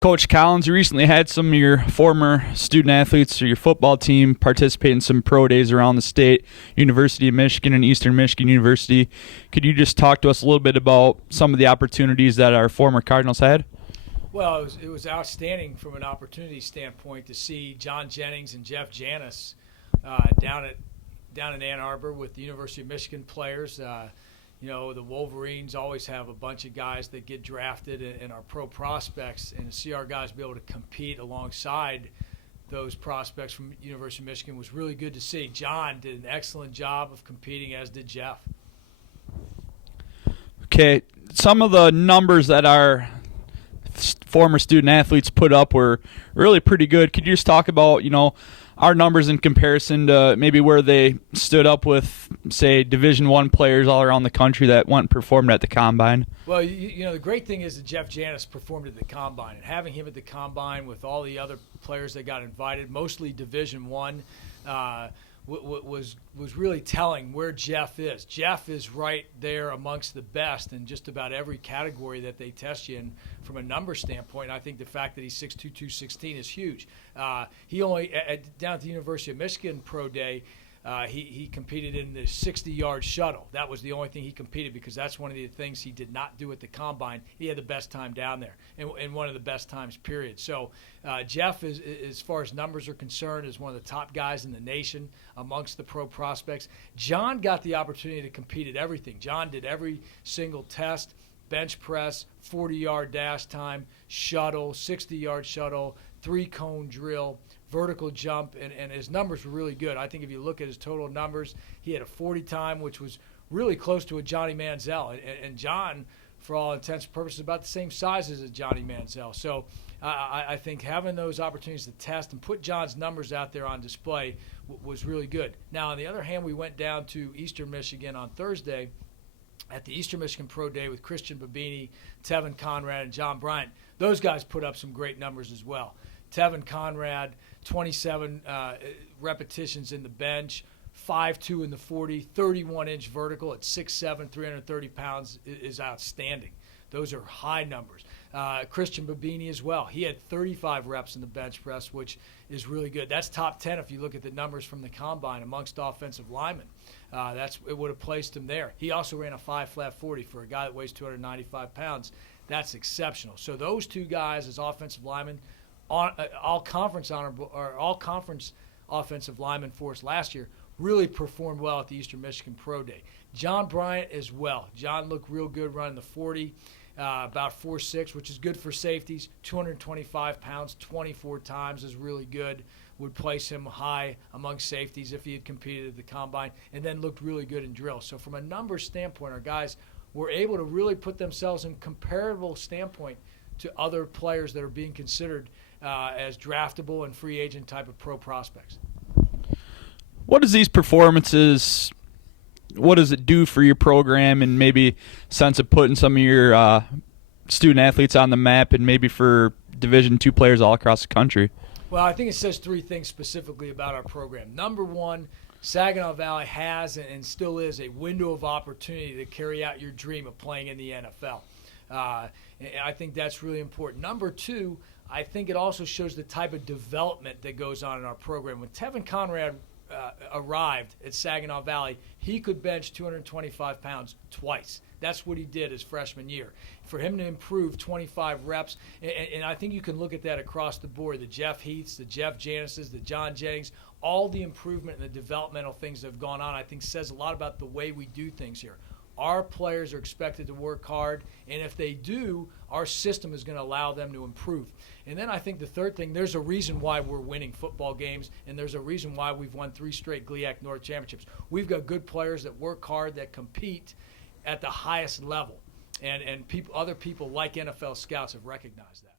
Coach Collins, you recently had some of your former student athletes or your football team participate in some pro days around the state, University of Michigan and Eastern Michigan University. Could you just talk to us a little bit about some of the opportunities that our former Cardinals had? Well, it was outstanding from an opportunity standpoint to see John Jennings and Jeff Janis down in Ann Arbor with the University of Michigan players. The Wolverines always have a bunch of guys that get drafted and are pro prospects, and to see our guys be able to compete alongside those prospects from University of Michigan was really good to see. John did an excellent job of competing, as did Jeff. Okay, some of the numbers that our former student athletes put up were really pretty good. Could you just talk about, our numbers in comparison to maybe where they stood up with, say, Division I players all around the country that went and performed at the Combine? Well, the great thing is that Jeff Janis performed at the Combine, and having him at the Combine with all the other players that got invited, mostly Division I, was really telling where Jeff is. Jeff is right there amongst the best in just about every category that they test you in from a number standpoint. I think the fact that he's 6'2", 216 is huge. He only, down at the University of Michigan Pro Day, he competed in the 60-yard shuttle. That was the only thing he competed, because that's one of the things he did not do at the Combine. He had the best time down there, and one of the best times, period. So Jeff, as far as numbers are concerned, is one of the top guys in the nation amongst the pro prospects. John got the opportunity to compete at everything. John did every single test: bench press, 40-yard dash time, shuttle, 60-yard shuttle, 3-cone drill, vertical jump, and his numbers were really good. I think if you look at his total numbers, he had a 40 time, which was really close to a Johnny Manziel. And John, for all intents and purposes, about the same size as a Johnny Manziel. So I think having those opportunities to test and put John's numbers out there on display was really good. Now, on the other hand, we went down to Eastern Michigan on Thursday at the Eastern Michigan Pro Day with Christian Babini, Tevin Conrad, and John Bryant. Those guys put up some great numbers as well. Tevin Conrad, 27 repetitions in the bench, 5'2" in the 40, 31-inch vertical at 6'7", 330 pounds is outstanding. Those are high numbers. Christian Babini as well. He had 35 reps in the bench press, which is really good. That's top 10 if you look at the numbers from the Combine amongst offensive linemen. It would have placed him there. He also ran a 5 flat 40 for a guy that weighs 295 pounds. That's exceptional. So those two guys as offensive linemen, all conference offensive lineman for us last year, really performed well at the Eastern Michigan Pro Day. John Bryant as well. John looked real good running the 40, about 4'6", which is good for safeties. 225 pounds, 24 times is really good. Would place him high among safeties if he had competed at the Combine, and then looked really good in drill. So from a numbers standpoint, our guys were able to really put themselves in comparable standpoint to other players that are being considered as draftable and free agent type of pro prospects. What does these performances, what does it do for your program, and maybe sense of putting some of your student athletes on the map, and maybe for Division II players all across the country? Well, I think it says three things specifically about our program. Number one, Saginaw Valley has and still is a window of opportunity to carry out your dream of playing in the NFL. I think that's really important. Number two, I think it also shows the type of development that goes on in our program. When Tevin Conrad arrived at Saginaw Valley, he could bench 225 pounds twice. That's what he did his freshman year. For him to improve 25 reps, and I think you can look at that across the board, the Jeff Heaths, the Jeff Janises, the John Jennings, all the improvement and the developmental things that have gone on, I think says a lot about the way we do things here. Our players are expected to work hard, and if they do, our system is going to allow them to improve. And then I think the third thing, there's a reason why we're winning football games, and there's a reason why we've won 3 straight GLIAC North championships. We've got good players that work hard, that compete at the highest level, and other people like NFL scouts have recognized that.